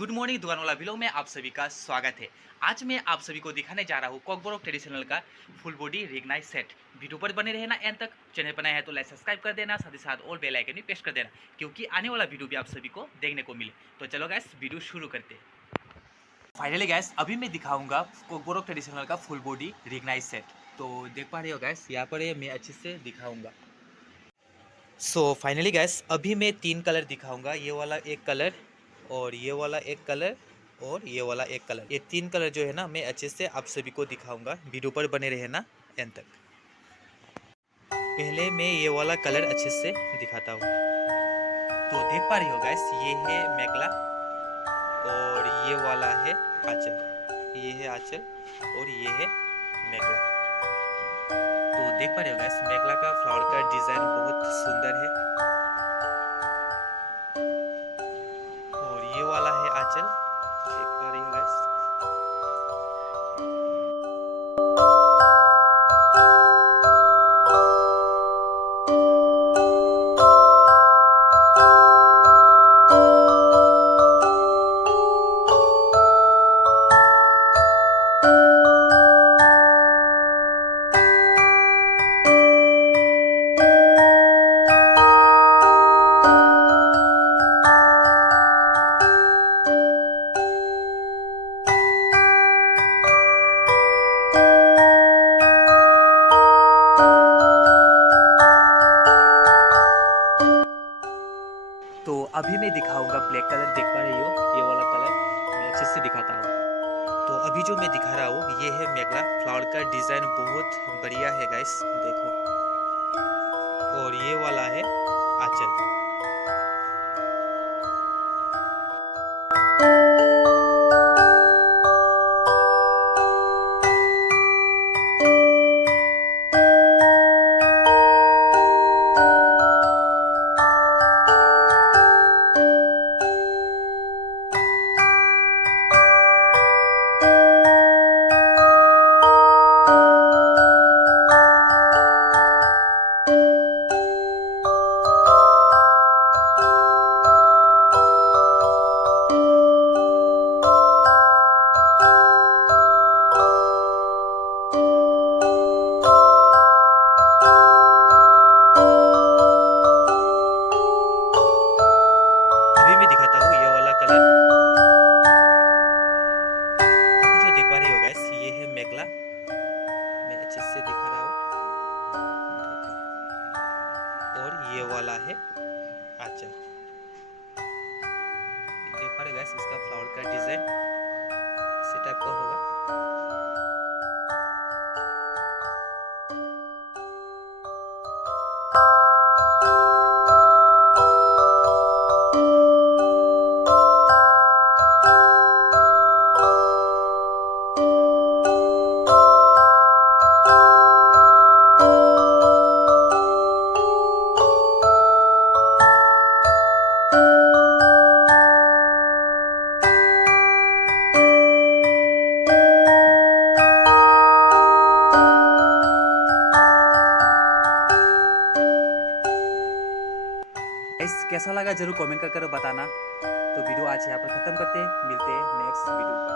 Good morning दुकान वाला vlog में आप सभी का स्वागत है। आज मैं आप सभी को दिखाने जा रहा हूँ कॉकबोरोक ट्रेडिशनल का full body ring night set. Video पर बने रहना एंड तक। चैनल पर नया है तो लाइक सब्सक्राइब कर देना, साथ ही साथ ऑल बेल आइकन भी प्रेस कर देना क्योंकि आने वाला वीडियो भी आप सभी को देखने को मिले। तो चलो गाइस वीडियो शुरू करते हैं। फाइनली गाइस अभी मैं दिखाऊंगा कॉकबोरोक ट्रेडिशनल का full body ring night set. तो देख पा रहे हो गाइस, यहाँ पर मैं अच्छे से दिखाऊंगा। सो फाइनली गाइस अभी मैं 3 कलर दिखाऊंगा। ये वाला एक कलर और ये वाला एक कलर और ये वाला एक कलर। ये 3 कलर जो है ना मैं अच्छे से आप सभी को दिखाऊंगा। वीडियो पर बने रहना एंड तक। पहले मैं ये वाला कलर अच्छे से दिखाता हूँ। तो देख पा रही हो गाइस, ये है मेखला और ये वाला है आंचल। ये है आंचल और ये है मेखला। तो देख पा रहे हो गाइस, मेखला का फ्लावर का डिजाइन बहुत सुंदर है और ये वाला है आंचल। देख पा रही हो गाइस। तो अभी मैं दिखाऊंगा ब्लैक कलर। देख पा रही हो ये वाला कलर मैं अच्छे से दिखाता हूँ। तो अभी जो मैं दिखा रहा हूँ ये है मेखला। फ्लावर का डिजाइन बहुत बढ़िया है गाइस, देखो। और ये वाला है आंचल। अभी मैं दिखाता हूँ ये वाला कलर। अभी जो देख पा रहे हो गाइस ये है मेखला। मैं अच्छे से दिखा रहा हूँ, देखो। और ये वाला है आंचल। देख पा रहे हो गाइस, इसका फ्लावर का डिजाइन इसी टाइप का होगा। कैसा लगा जरूर कमेंट कर बताना। तो वीडियो आज यहाँ पर खत्म करते हैं, मिलते हैं नेक्स्ट वीडियो पर।